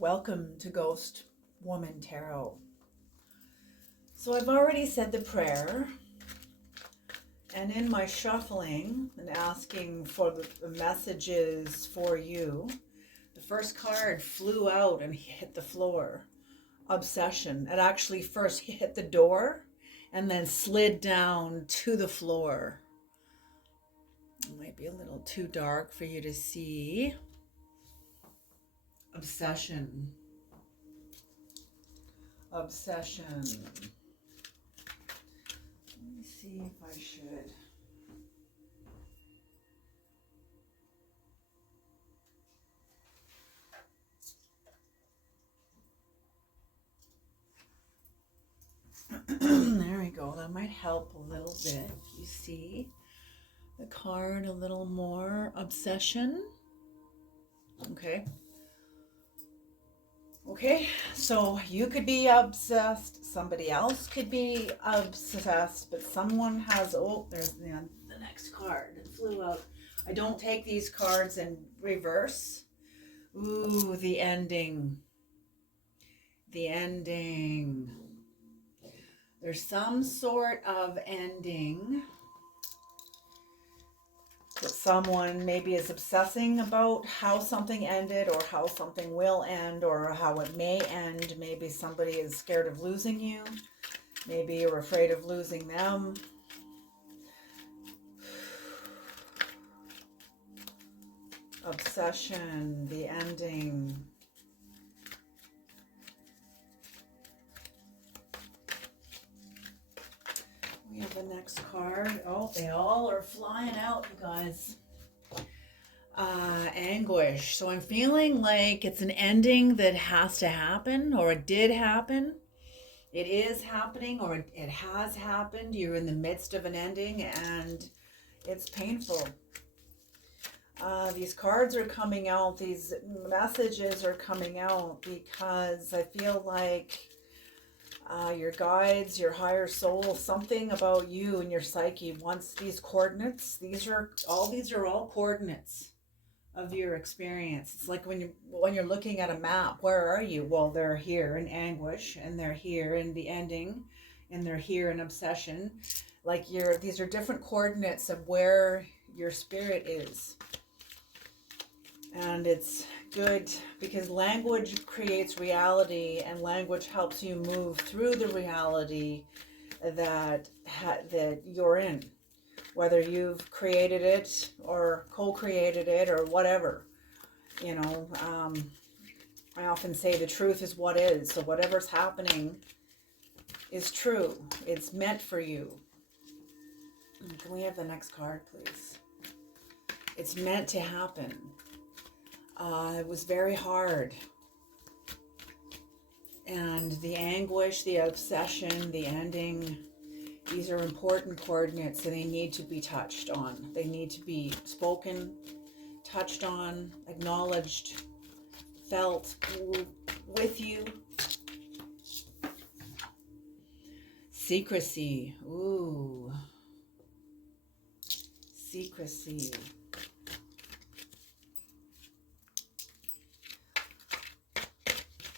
Welcome to Ghost Woman Tarot. So I've already said the prayer, and in my shuffling and asking for the messages for you, the first card flew out and hit the floor. Obsession. It actually first hit the door and then slid down to the floor. It might be a little too dark for you to see. Obsession. Obsession. Let me see if I should. There we go. That might help a little bit. You see the card a little more. Obsession. Okay, so you could be obsessed, somebody else could be obsessed, but someone has, oh, there's the next card. It flew out. I don't take these cards in reverse. Ooh, the ending. The ending. There's some sort of ending that someone maybe is obsessing about how something ended or how something will end or how it may end. Maybe somebody is scared of losing you. Maybe you're afraid of losing them. Obsession, the ending. We have the next card. Oh, they all are flying out, you guys. Anguish. So I'm feeling like it's an ending that has to happen, or it did happen. It is happening, or it has happened. You're in the midst of an ending, and it's painful. These cards are coming out. These messages are coming out because I feel like your guides, your higher soul, something about you and your psyche wants these coordinates. These are all coordinates of your experience. It's like when you're looking at a map, where are you? Well, they're here in anguish, and they're here in the ending, and they're here in obsession. Like these are different coordinates of where your spirit is. And it's good because language creates reality, and language helps you move through the reality that you're in, whether you've created it or co-created it or whatever. You know, I often say the truth is what is. So whatever's happening is true. It's meant for you. Can we have the next card, please? It's meant to happen. It was very hard. And the anguish, the obsession, the ending, these are important coordinates, and they need to be touched on. They need to be spoken, touched on, acknowledged, felt with you. Secrecy. Ooh. Secrecy.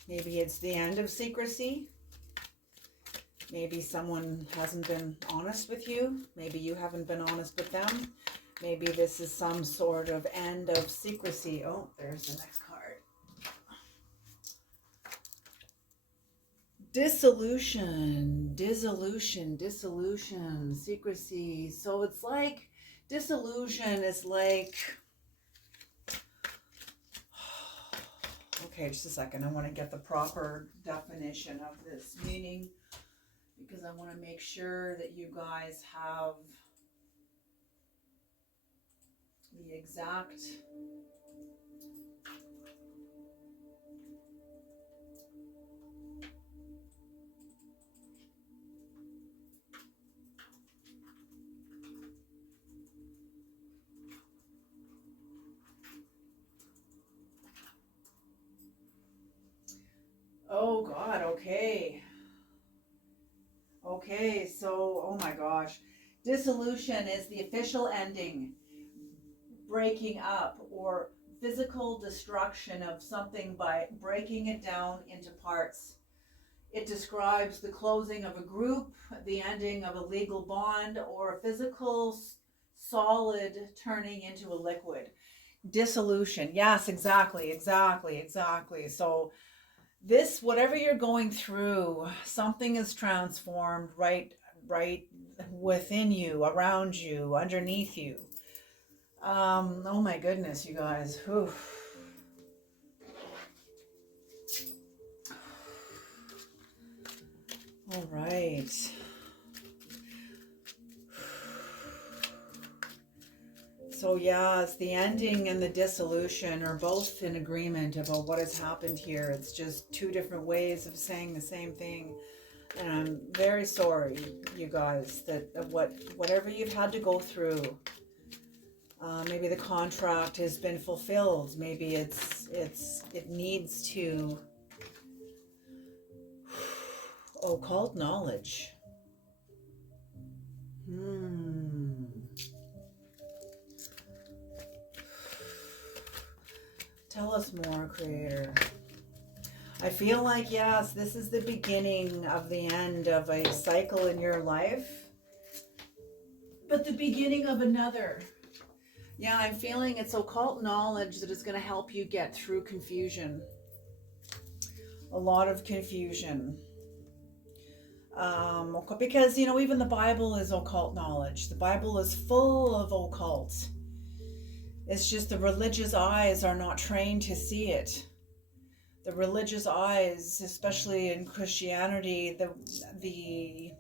Maybe it's the end of secrecy. Maybe someone hasn't been honest with you. Maybe you haven't been honest with them. Maybe this is some sort of end of secrecy. Oh, there's the next card. Dissolution, secrecy. So it's like disillusion is like... Okay, just a second. I want to get the proper definition of this meaning because I want to make sure that you guys have the exact Oh God, okay. Okay, so, oh my gosh. Dissolution is the official ending, breaking up, or physical destruction of something by breaking it down into parts. It describes the closing of a group, the ending of a legal bond, or a physical solid turning into a liquid. Dissolution. Yes, exactly. So this, whatever you're going through, something is transformed right within you, around you, underneath you. Oh my goodness, you guys. Whew. All right. So yes, the ending and the dissolution are both in agreement about what has happened here. It's just two different ways of saying the same thing. And I'm very sorry, you guys, that whatever you've had to go through, maybe the contract has been fulfilled. Maybe it needs to. Occult knowledge. Tell us more, Creator. I feel like, yes, this is the beginning of the end of a cycle in your life, but the beginning of another. Yeah, I'm feeling it's occult knowledge that is going to help you get through confusion. A lot of confusion. Because, even the Bible is occult knowledge. The Bible is full of occult. It's just the religious eyes are not trained to see it. The religious eyes, especially in Christianity, the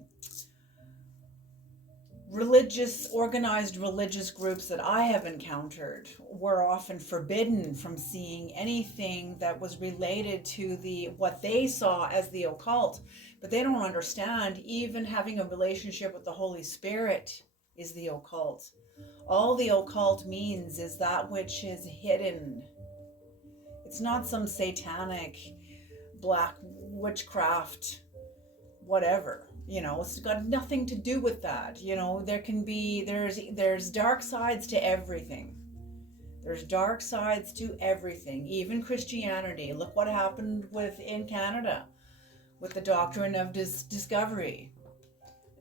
organized religious groups that I have encountered were often forbidden from seeing anything that was related to what they saw as the occult. But they don't understand even having a relationship with the Holy Spirit is the occult. All the occult means is that which is hidden. It's not some satanic black witchcraft, whatever. It's got nothing to do with that. There's dark sides to everything. There's dark sides to everything, even Christianity. Look what happened in Canada with the doctrine of discovery,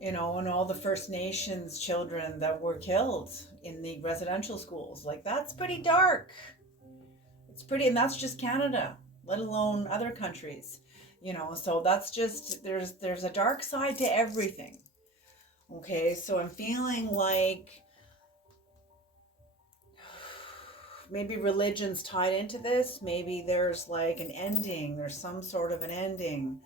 and all the First Nations children that were killed in the residential schools. Like, that's pretty dark. It's pretty, and that's just Canada, let alone other countries. So that's just, there's a dark side to everything. Okay, so I'm feeling like maybe religion's tied into this. Maybe there's like an ending. There's some sort of an ending.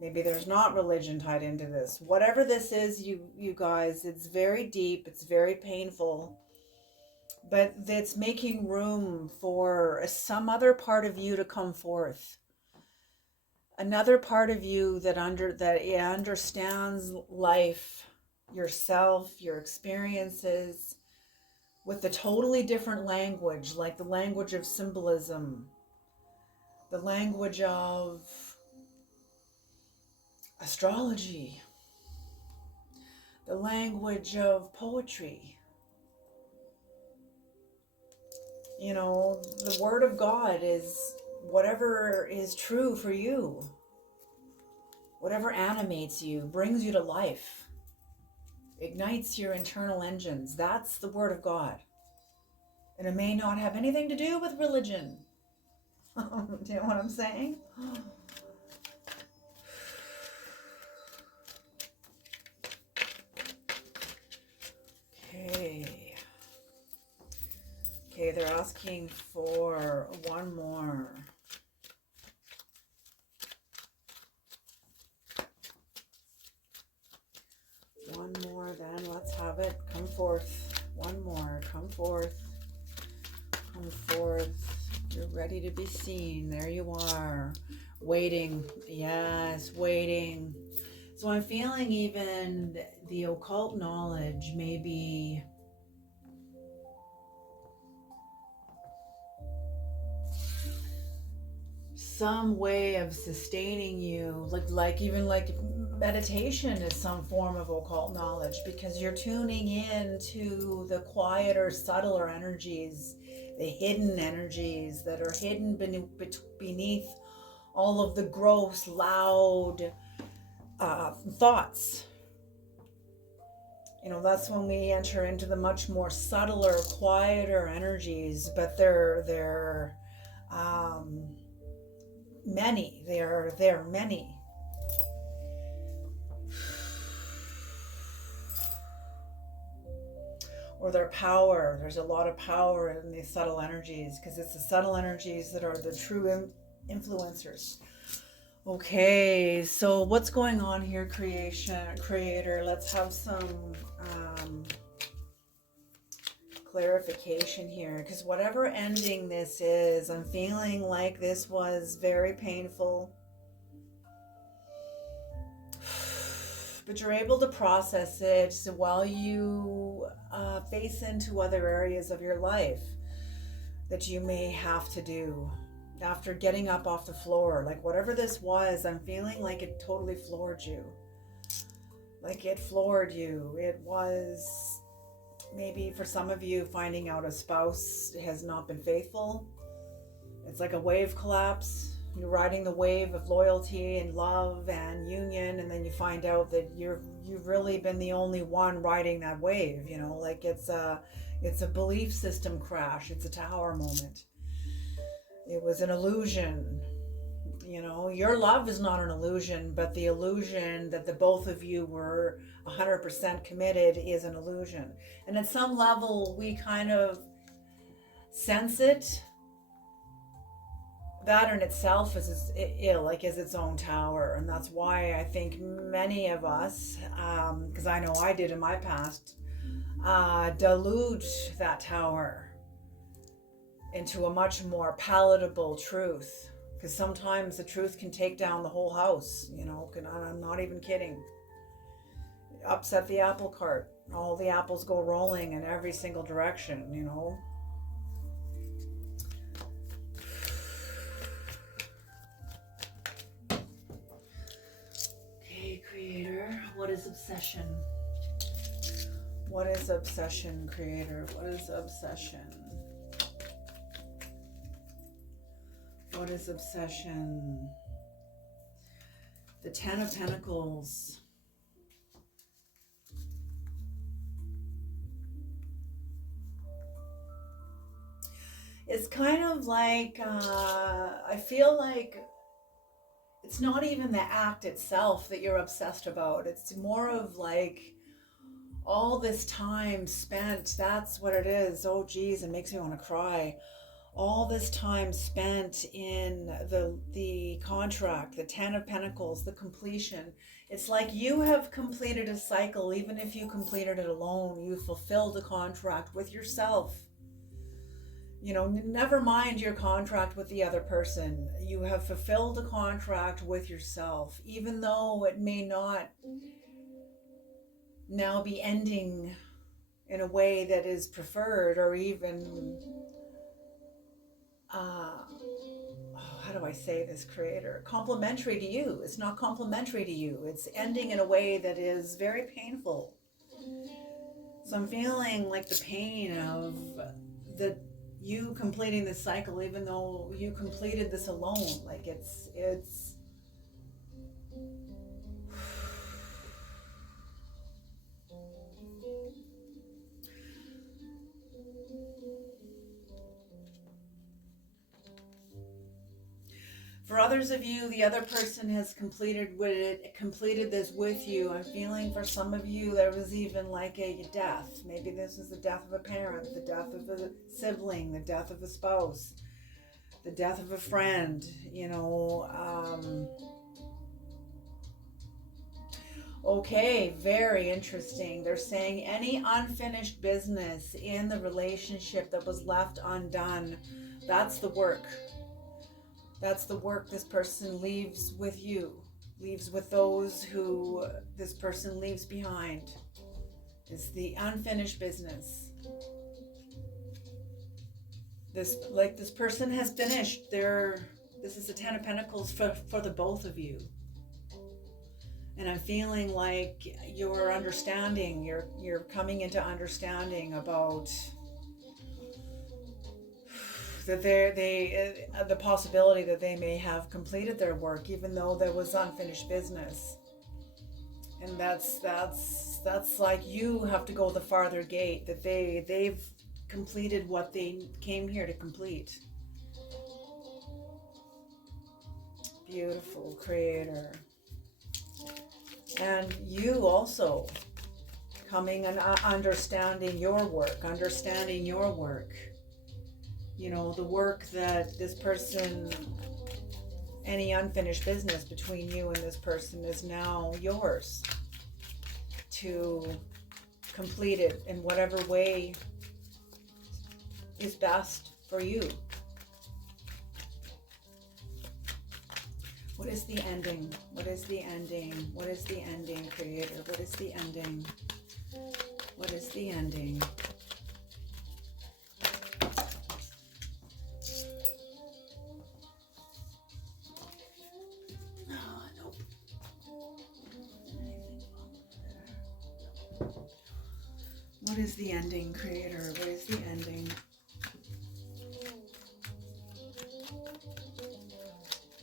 Maybe there's not religion tied into this. Whatever this is, you guys, it's very deep. It's very painful. But it's making room for some other part of you to come forth. Another part of you that understands life, yourself, your experiences, with a totally different language, like the language of symbolism, the language of astrology, the language of poetry. The word of God is whatever is true for you, whatever animates you, brings you to life, ignites your internal engines. That's the word of God. And it may not have anything to do with religion. Do you know what I'm saying? Okay, they're asking for one more. One more, then let's have it. Come forth. One more. Come forth. Come forth. You're ready to be seen. There you are. Waiting. Yes, waiting. So I'm feeling even the occult knowledge may be some way of sustaining you, like even like meditation is some form of occult knowledge, because you're tuning in to the quieter, subtler energies, the hidden energies that are hidden beneath all of the gross, loud thoughts. You know, that's when we enter into the much more subtler, quieter energies, but they're many. They're many. Or their power. There's a lot of power in these subtle energies, because it's the subtle energies that are the true influencers. Okay, so what's going on here, creator? Let's have some clarification here, because whatever ending this is, I'm feeling like this was very painful, but you're able to process it while you face into other areas of your life that you may have to do after getting up off the floor. Like whatever this was, I'm feeling like it totally floored you. Like it floored you. It was maybe for some of you finding out a spouse has not been faithful. It's like a wave collapse. You're riding the wave of loyalty and love and union, and then you find out that you've really been the only one riding that wave. You know, like it's a belief system crash. It's a tower moment. It was an illusion. You know, your love is not an illusion, but the illusion that the both of you were 100% committed is an illusion. And at some level, we kind of sense it. That in itself is its own tower. And that's why I think many of us, because I know I did in my past, dilute that tower into a much more palatable truth, because sometimes the truth can take down the whole house. You know, I'm not even kidding. Upset the apple cart, all the apples go rolling in every single direction. You know, okay, creator, what is obsession? What is obsession, creator? What is obsession? What is obsession? The Ten of Pentacles. It's kind of like, I feel like it's not even the act itself that you're obsessed about. It's more of like all this time spent. That's what it is. Oh, geez, it makes me want to cry. All this time spent in the contract, the Ten of Pentacles, the completion. It's like you have completed a cycle. Even if you completed it alone, you fulfilled a contract with yourself. You know, never mind your contract with the other person. You have fulfilled a contract with yourself, even though it may not now be ending in a way that is preferred, or even how do I say this, creator? Complimentary to you. It's not complimentary to you. It's ending in a way that is very painful. So I'm feeling like the pain of you completing this cycle, even though you completed this alone. Like it's for others of you, the other person has completed this with you. I'm feeling for some of you there was even like a death. Maybe this is the death of a parent, the death of a sibling, the death of a spouse, the death of a friend, you know. Okay, very interesting. They're saying any unfinished business in the relationship that was left undone, that's the work. That's the work this person leaves with you, leaves with those who this person leaves behind. It's the unfinished business. This person has finished their This is the Ten of Pentacles for the both of you. And I'm feeling like you're understanding, you're coming into understanding about that the possibility that they may have completed their work, even though there was unfinished business. And that's like you have to go the farther gate, that they've completed what they came here to complete. Beautiful, Creator. And you also coming and understanding your work, you know, the work that this person, any unfinished business between you and this person is now yours to complete it in whatever way is best for you. What is the ending? What is the ending? What is the ending, Creator? What is the ending? What is the ending? Oh, nope. What is the ending, Creator? What is the ending?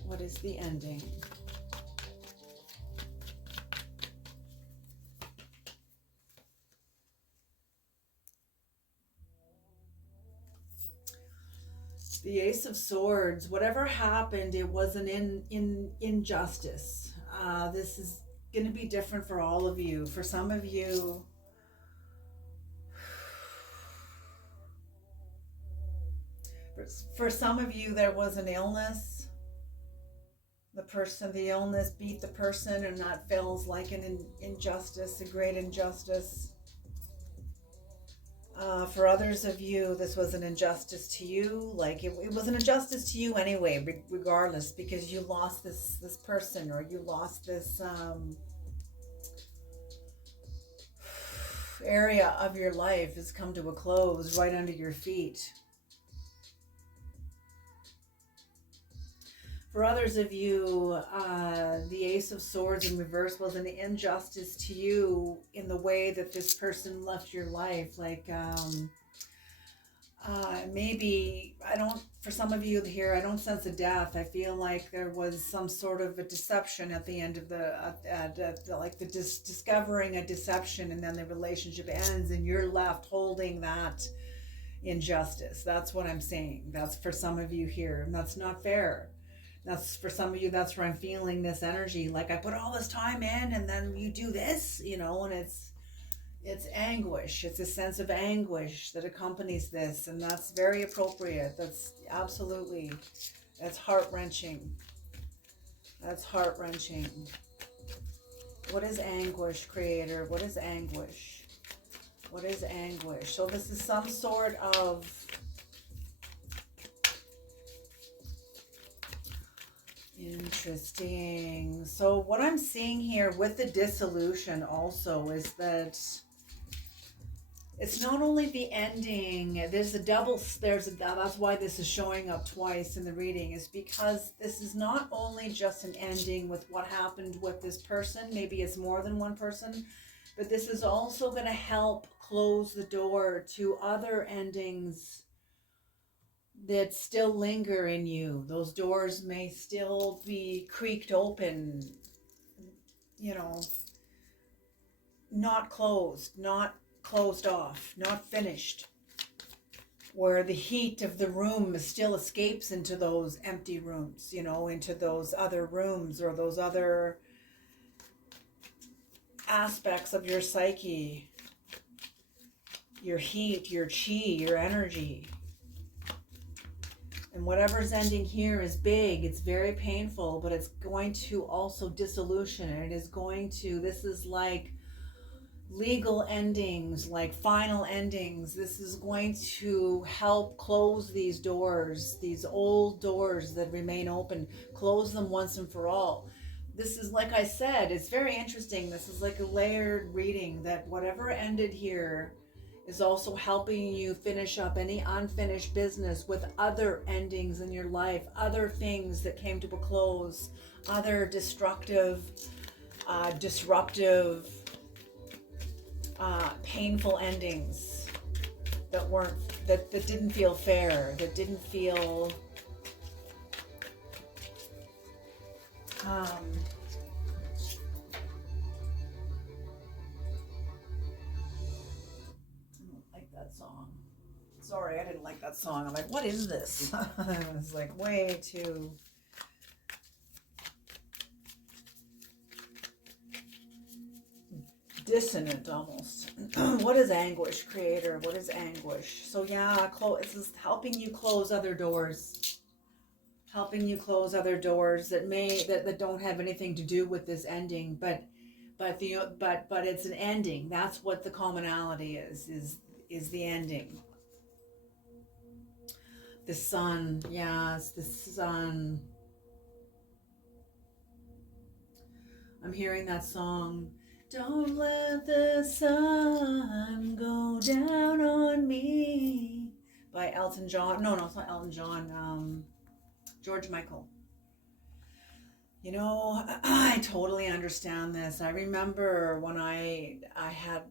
What is the ending? The Ace of Swords. Whatever happened, it was an injustice. This is going to be different for all of you. For some of you, there was an illness. The illness beat the person, and that feels like an injustice, a great injustice. For others of you, this was an injustice to you. Like it was an injustice to you anyway, regardless, because you lost this person, or you lost this area of your life has come to a close right under your feet. For others of you, the Ace of Swords in reverse was an injustice to you in the way that this person left your life. Like, maybe, for some of you here, I don't sense a death. I feel like there was some sort of a deception at the end of discovering a deception, and then the relationship ends and you're left holding that injustice. That's what I'm saying. That's for some of you here, and that's not fair. That's for some of you, that's where I'm feeling this energy. Like I put all this time in and then you do this, you know, and it's anguish. It's a sense of anguish that accompanies this. And that's very appropriate. That's absolutely, that's heart-wrenching. That's heart-wrenching. What is anguish, Creator? What is anguish? What is anguish? So this is some sort of interesting. So what I'm seeing here with the dissolution also is that it's not only the ending, that's why this is showing up twice in the reading, is because this is not only just an ending with what happened with this person, maybe it's more than one person, but this is also going to help close the door to other endings that still linger in you. Those doors may still be creaked open, you know, not closed off, not finished, where the heat of the room still escapes into those empty rooms, you know, into those other rooms or those other aspects of your psyche, your heat, your chi, your energy. And whatever's ending here is big, it's very painful, but it's going to also dissolution. And it is going to, this is like legal endings, like final endings. This is going to help close these doors, these old doors that remain open, close them once and for all. This is, like I said, it's very interesting. This is like a layered reading, that whatever ended here is also helping you finish up any unfinished business with other endings in your life, other things that came to a close, other destructive, disruptive, painful endings that didn't feel fair, that didn't feel song. Sorry, I didn't like that song. I'm like, what is this? It was like way too dissonant almost. What is anguish, creator? What is anguish? So yeah, this is helping you close other doors. Helping you close other doors that don't have anything to do with this ending, but it's an ending. That's what the commonality is the ending. The sun, yes, the sun. I'm hearing that song. Don't let the sun go down on me, by Elton John. No, it's not Elton John. George Michael. You know, I totally understand this. I remember when I had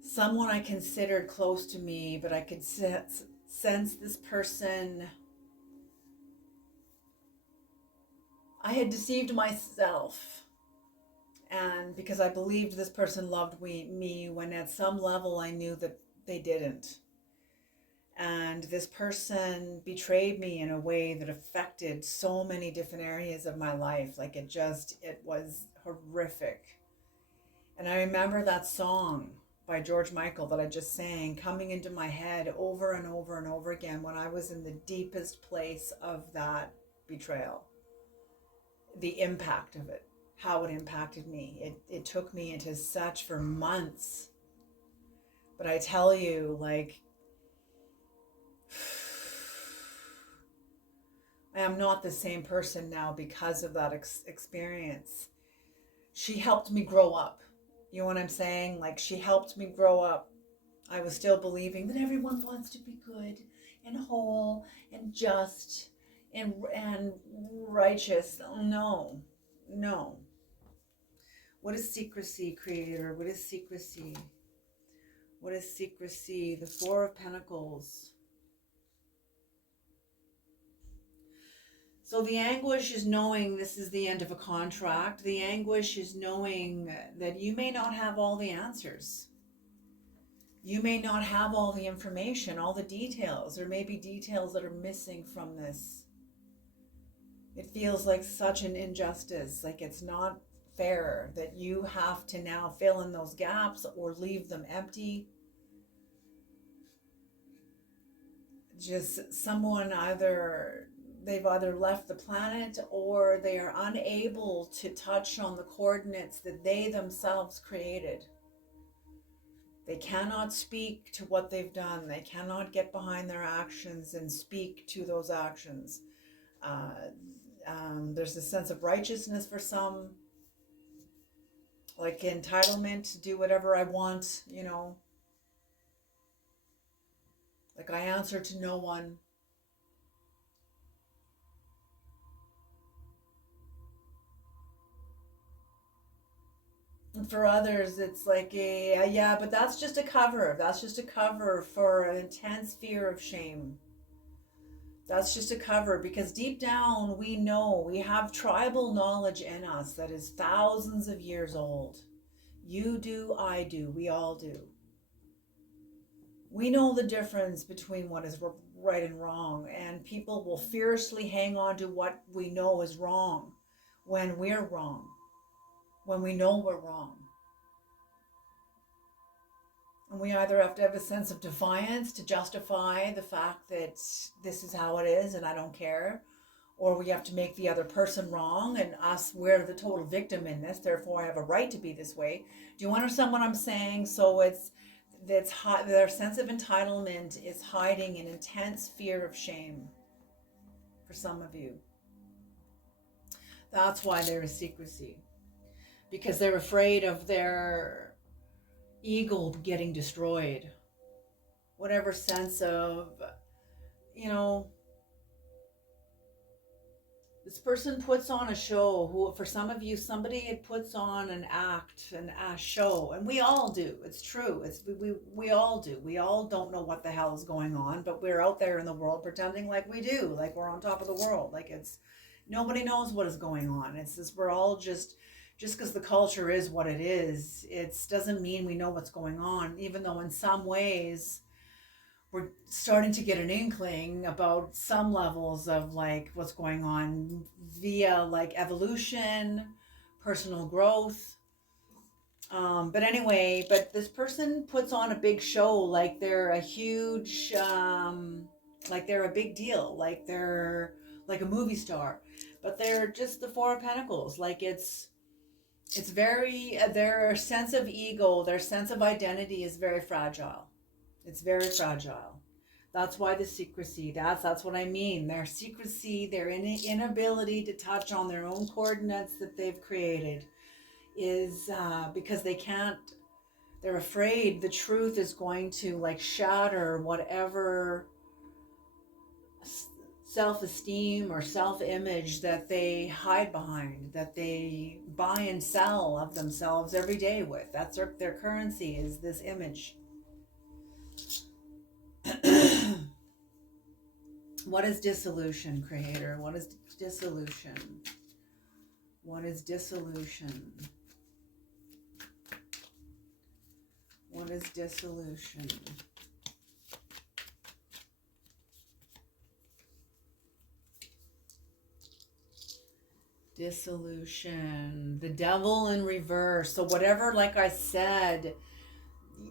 someone I considered close to me, but I could sense this person. I had deceived myself, and because I believed this person loved me when at some level I knew that they didn't. And this person betrayed me in a way that affected so many different areas of my life. Like it was horrific. And I remember that song by George Michael that I just sang coming into my head over and over and over again when I was in the deepest place of that betrayal. The impact of it, how it impacted me. It took me into such for months. But I tell you, like, I am not the same person now because of that experience. She helped me grow up. You know what I'm saying? Like, she helped me grow up. I was still believing that everyone wants to be good and whole and just and righteous. No. What is secrecy, creator? What is secrecy? What is secrecy? The Four of Pentacles. So the anguish is knowing this is the end of a contract. The anguish is knowing that you may not have all the answers. You may not have all the information, all the details. There may be details that are missing from this. It feels like such an injustice, like it's not fair that you have to now fill in those gaps or leave them empty. Just someone they've either left the planet or they are unable to touch on the coordinates that they themselves created. They cannot speak to what they've done. They cannot get behind their actions and speak to those actions. There's a sense of righteousness for some, like entitlement to do whatever I want, you know. Like I answer to no one. And for others, it's like yeah, but that's just a cover. That's just a cover for an intense fear of shame. That's just a cover because deep down we know, we have tribal knowledge in us that is thousands of years old. You do, I do, we all do. We know the difference between what is right and wrong, and people will fiercely hang on to what we know is wrong when we're wrong, when we know we're wrong. And we either have to have a sense of defiance to justify the fact that this is how it is and I don't care, or we have to make the other person wrong and us, we're the total victim in this, therefore I have a right to be this way. Do you understand what I'm saying? So their sense of entitlement is hiding an intense fear of shame for some of you. That's why there is secrecy, because they're afraid of their ego getting destroyed, whatever sense of, you know, this person puts on a show. Who, for some of you, somebody puts on a show, and we all do. It's true. We all do. We all don't know what the hell is going on, but we're out there in the world pretending like we do, like we're on top of the world. Like it's nobody knows what is going on. It's just we're all just because the culture is what it is. It doesn't mean we know what's going on, even though in some ways we're starting to get an inkling about some levels of like what's going on via like evolution, personal growth. But anyway, but this person puts on a big show like they're a huge, like they're a big deal, like they're like a movie star, but they're just the Four of Pentacles. Like it's very, their sense of ego, their sense of identity is very fragile. It's very fragile. That's why the secrecy, that's what I mean. Their secrecy, their inability to touch on their own coordinates that they've created is because they can't, they're afraid the truth is going to like shatter whatever self-esteem or self-image that they hide behind, that they buy and sell of themselves every day with. That's their currency, is this image. What is dissolution, Creator? What is dissolution? What is dissolution? What is dissolution? Dissolution. The devil in reverse. So whatever, like I said,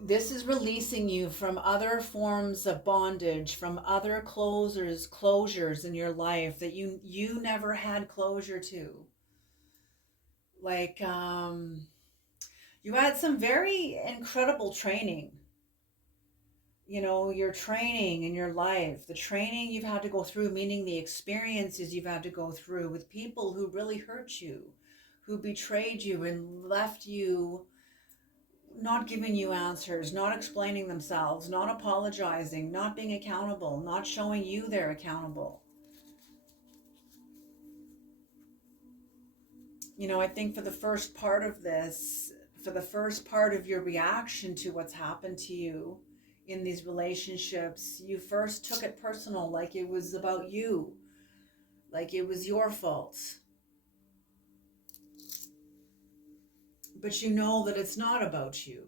this is releasing you from other forms of bondage, from other closures in your life that you never had closure to. Like you had some very incredible training. You know, your training in your life, the training you've had to go through, meaning the experiences you've had to go through with people who really hurt you, who betrayed you and left you not giving you answers, not explaining themselves, not apologizing, not being accountable, not showing you they're accountable. You know, I think for the first part of this, for the first part of your reaction to what's happened to you in these relationships, you first took it personal, like it was about you, like it was your fault. But you know that it's not about you.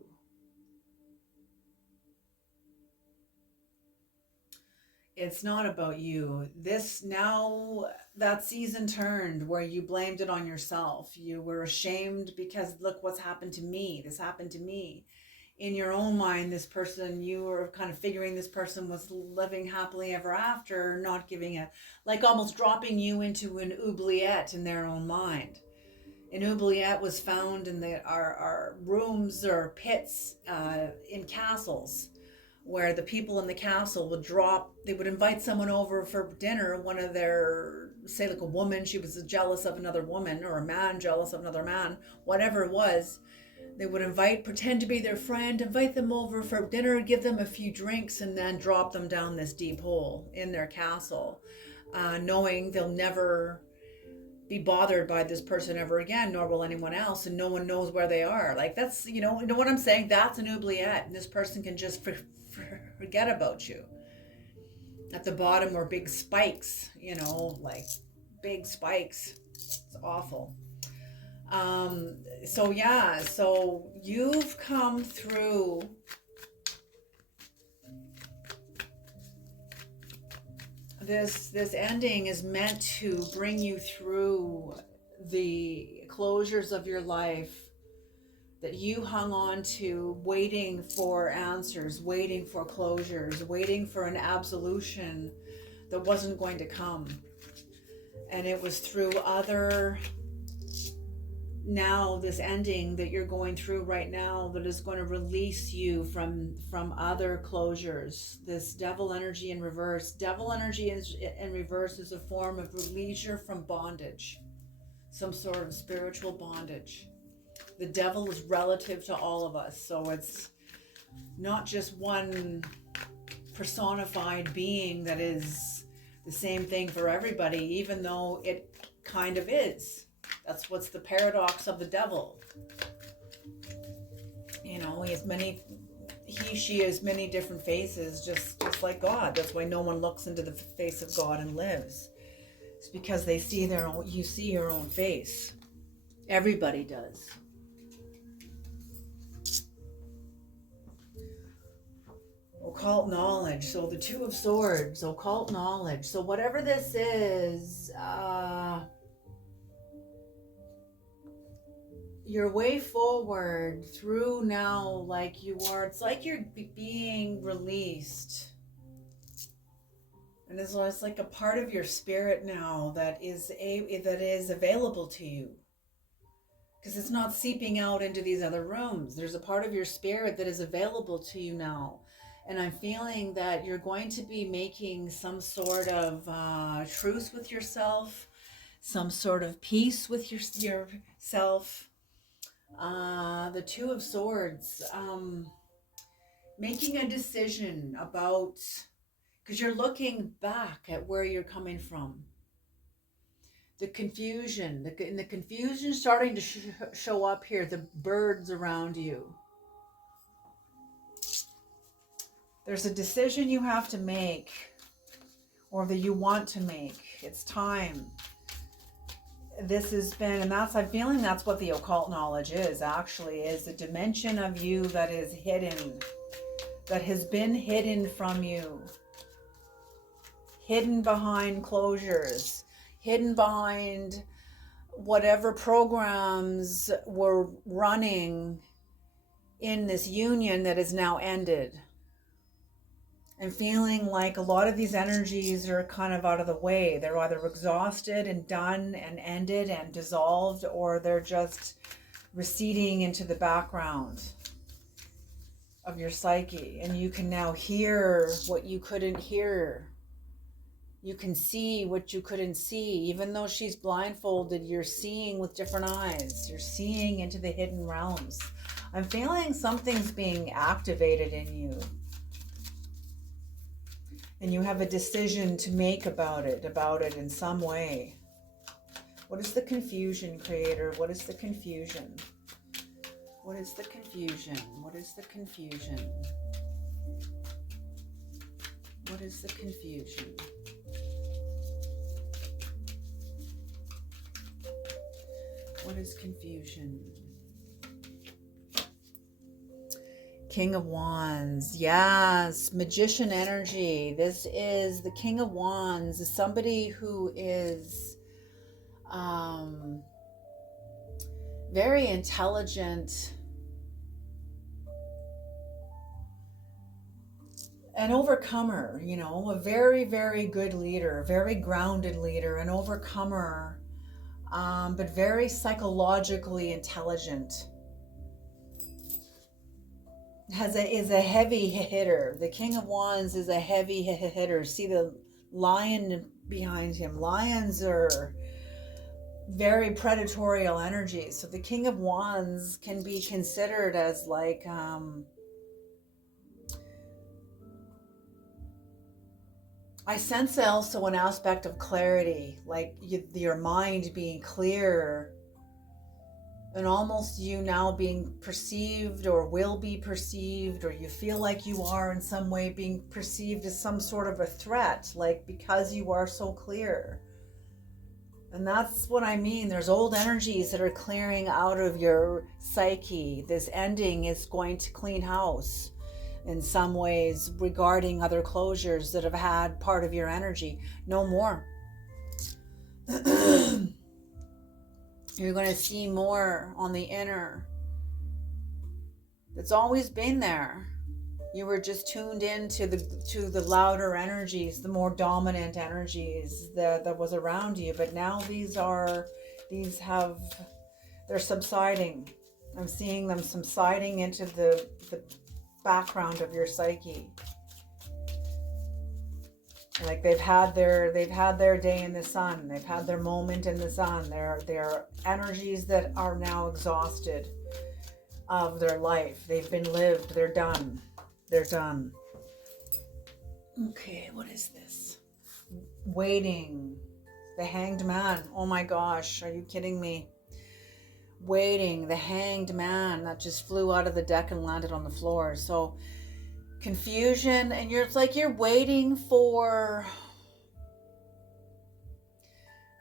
It's not about you. This, now that season turned where you blamed it on yourself. You were ashamed because look what's happened to me. This happened to me. In your own mind, this person, you were kind of figuring this person was living happily ever after, not giving it, like almost dropping you into an oubliette in their own mind. An oubliette was found in our rooms or pits in castles, where the people in the castle would they would invite someone over for dinner, one of their, say like a woman, she was jealous of another woman, or a man jealous of another man, whatever it was, they would pretend to be their friend, invite them over for dinner, give them a few drinks, and then drop them down this deep hole in their castle, knowing they'll never be bothered by this person ever again, nor will anyone else, and no one knows where they are. Like that's, you know what I'm saying? That's an oubliette, and this person can just forget about you. At the bottom were big spikes, you know, like big spikes. It's awful. So yeah, so you've come through this ending is meant to bring you through the closures of your life that you hung on to, waiting for answers, waiting for closures, waiting for an absolution that wasn't going to come. And it was through now this ending that you're going through right now that is going to release you from other closures. This devil energy in reverse. Devil energy in reverse is a form of release from bondage, some sort of spiritual bondage. The devil is relative to all of us. So it's not just one personified being that is the same thing for everybody, even though it kind of is. That's what's the paradox of the devil. You know, she has many different faces, just like God. That's why no one looks into the face of God and lives. It's because they see you see your own face. Everybody does. Occult knowledge. So the Two of Swords, occult knowledge. So whatever this is, your way forward through now, like you are, it's like you're being released. And it's like a part of your spirit now that is available to you. Because it's not seeping out into these other rooms. There's a part of your spirit that is available to you now. And I'm feeling that you're going to be making some sort of truce with yourself, some sort of peace with yourself. The Two of Swords, making a decision about, because you're looking back at where you're coming from. The confusion, the confusion starting to show up here, the birds around you. There's a decision you have to make, or that you want to make. It's time. This has been, and I'm feeling that's what the occult knowledge is, actually, is the dimension of you that is hidden, that has been hidden from you, hidden behind closures, hidden behind whatever programs were running in this union that is now ended. And feeling like a lot of these energies are kind of out of the way. They're either exhausted and done and ended and dissolved, or they're just receding into the background of your psyche. And you can now hear what you couldn't hear. You can see what you couldn't see. Even though she's blindfolded, you're seeing with different eyes. You're seeing into the hidden realms. I'm feeling something's being activated in you. And you have a decision to make about it in some way. What is the confusion, Creator? What is the confusion? What is the confusion? What is the confusion? What is the confusion? What is confusion? King of Wands, yes, magician energy. This is the King of Wands, is somebody who is very intelligent, an overcomer, you know, a very, very good leader, very grounded leader, an overcomer, but very psychologically intelligent. Is a heavy hitter. The King of Wands is a heavy hitter. See the lion behind him. Lions are very predatorial energies. So the King of Wands can be considered as like I sense also an aspect of clarity, like your mind being clear, and almost you now being perceived or will be perceived, or you feel like you are in some way being perceived as some sort of a threat, like because you are so clear. And that's what I mean. There's old energies that are clearing out of your psyche. This ending is going to clean house in some ways regarding other closures that have had part of your energy. No more. You're going to see more on the inner. It's always been there. You were just tuned in to the louder energies, the more dominant energies that was around you. But now they're subsiding. I'm seeing them subsiding into the background of your psyche. Like they've had their day in the sun. They've had their moment in the sun. They're energies that are now exhausted. of their life. They've been lived. They're done. They're done. Okay, what is this? Waiting. The Hanged Man. Oh my gosh, are you kidding me? Waiting. The Hanged Man that just flew out of the deck and landed on the floor. So confusion, and it's like you're waiting for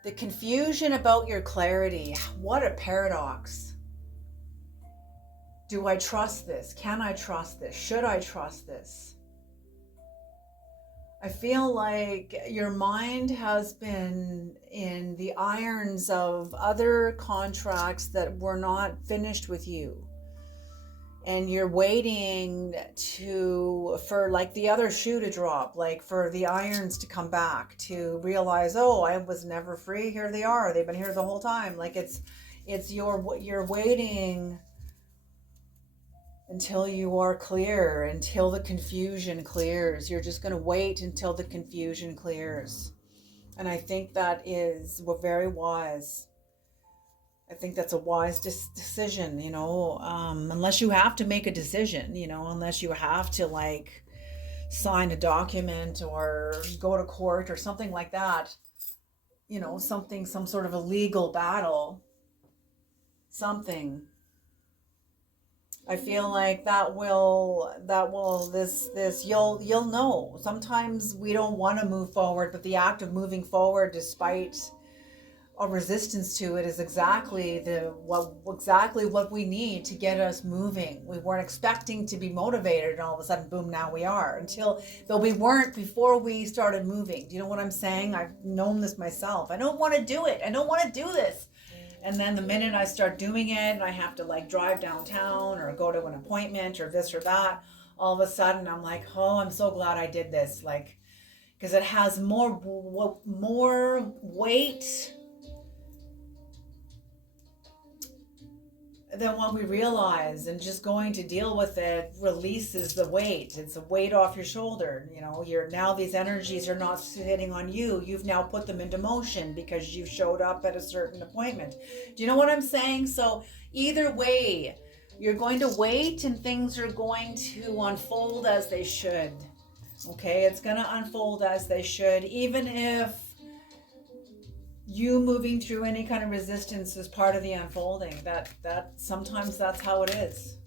the confusion about your clarity. What a paradox. Do I trust this? Can I trust this? Should I trust this? I feel like your mind has been in the irons of other contracts that were not finished with you. And you're waiting for like the other shoe to drop, like for the irons to come back, to realize, oh, I was never free. Here they are. They've been here the whole time. Like you're waiting until you are clear, until the confusion clears. You're just going to wait until the confusion clears. And I think that is very wise. I think that's a wise decision, unless you have to make a decision, unless you have to like sign a document or go to court or something like that, some sort of a legal battle, something. I feel like you'll know. Sometimes we don't want to move forward, but the act of moving forward despite a resistance to it is exactly what we need to get us moving. We weren't expecting to be motivated, and all of a sudden, boom, now we are. But we weren't before we started moving. Do you know what I'm saying? I've known this myself. I don't want to do it. I don't want to do this. And then the minute I start doing it, and I have to like drive downtown or go to an appointment or this or that, all of a sudden I'm like, oh, I'm so glad I did this. Like, because it has more weight than what we realize, and just going to deal with it releases the weight. It's a weight off your shoulder. Now these energies are not sitting on you. You've now put them into motion because you showed up at a certain appointment. Do you know what I'm saying? So either way, you're going to wait and things are going to unfold as they should. Okay, it's going to unfold as they should, even if you moving through any kind of resistance is part of the unfolding. That sometimes that's how it is.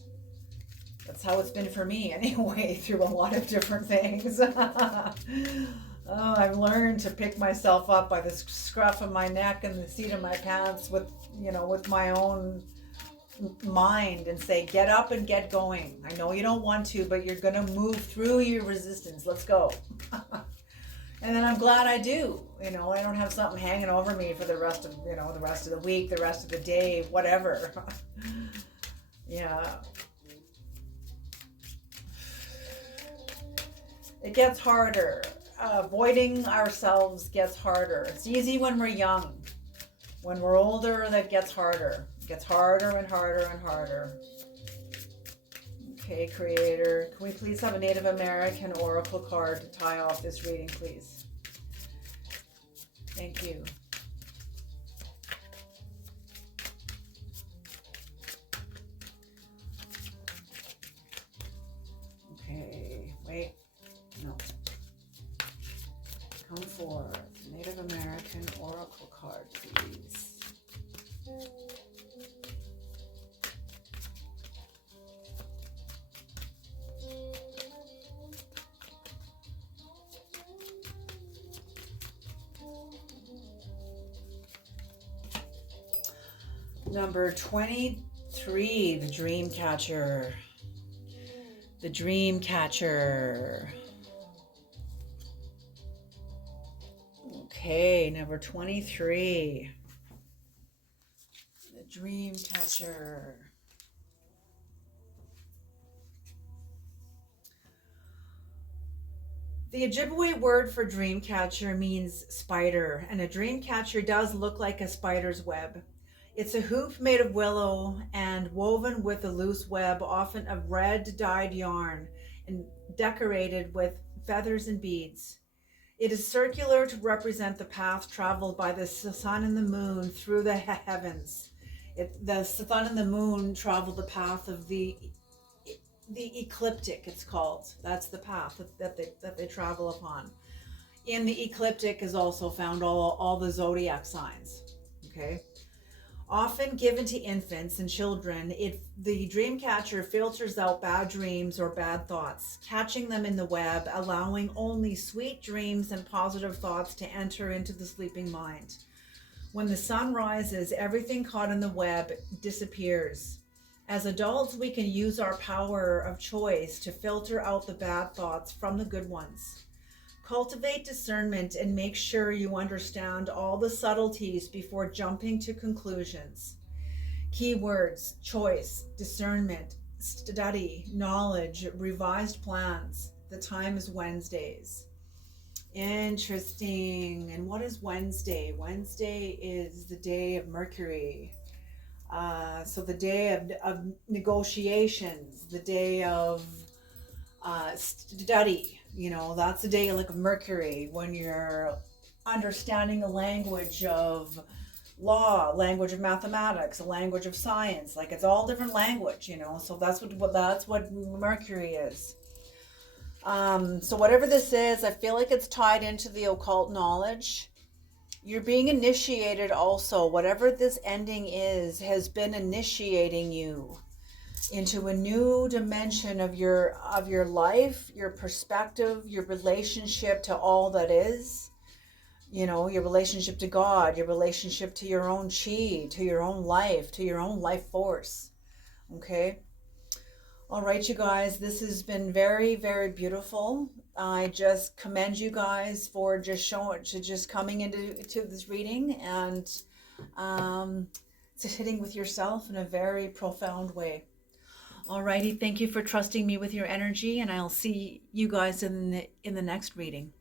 That's how it's been for me anyway, through a lot of different things. I've learned to pick myself up by the scruff of my neck and the seat of my pants with my own mind and say, get up and get going. I know you don't want to, but you're going to move through your resistance. Let's go. And then I'm glad I do. I don't have something hanging over me for the rest of the week, the rest of the day, whatever. Yeah. It gets harder. Avoiding ourselves gets harder. It's easy when we're young. When we're older, that gets harder. It gets harder and harder and harder. Okay, Creator, can we please have a Native American oracle card to tie off this reading, please? Thank you. Okay, wait, no. Come forth, Native American oracle card, please. Number 23, the Dream Catcher. The Dream Catcher. Okay, number 23. The Dream Catcher. The Ojibwe word for dream catcher means spider, and a dream catcher does look like a spider's web. It's a hoop made of willow and woven with a loose web, often of red dyed yarn, and decorated with feathers and beads. It is circular to represent the path traveled by the sun and the moon through the heavens. The sun and the moon travel the path of the ecliptic, it's called. That's the path that they travel upon. In the ecliptic is also found all the zodiac signs. Okay. Often given to infants and children, the dream catcher filters out bad dreams or bad thoughts, catching them in the web, allowing only sweet dreams and positive thoughts to enter into the sleeping mind. When the sun rises, everything caught in the web disappears. As adults, we can use our power of choice to filter out the bad thoughts from the good ones. Cultivate discernment and make sure you understand all the subtleties before jumping to conclusions. Keywords: choice, discernment, study, knowledge, revised plans. The time is Wednesdays. Interesting. And what is Wednesday? Wednesday is the day of Mercury. So the day of negotiations, the day of study, that's the day like Mercury, when you're understanding the language of law, language of mathematics, a language of science. Like, it's all different language, so that's what Mercury is. So whatever this is, I feel like it's tied into the occult knowledge. You're being initiated also. Whatever this ending is, has been initiating you into a new dimension of your life, your perspective, your relationship to all that is. Your relationship to God, your relationship to your own chi, to your own life, to your own life force. Okay? All right, you guys, this has been very, very beautiful. I just commend you guys for just coming into this reading and sitting with yourself in a very profound way. Alrighty, thank you for trusting me with your energy, and I'll see you guys in the next reading.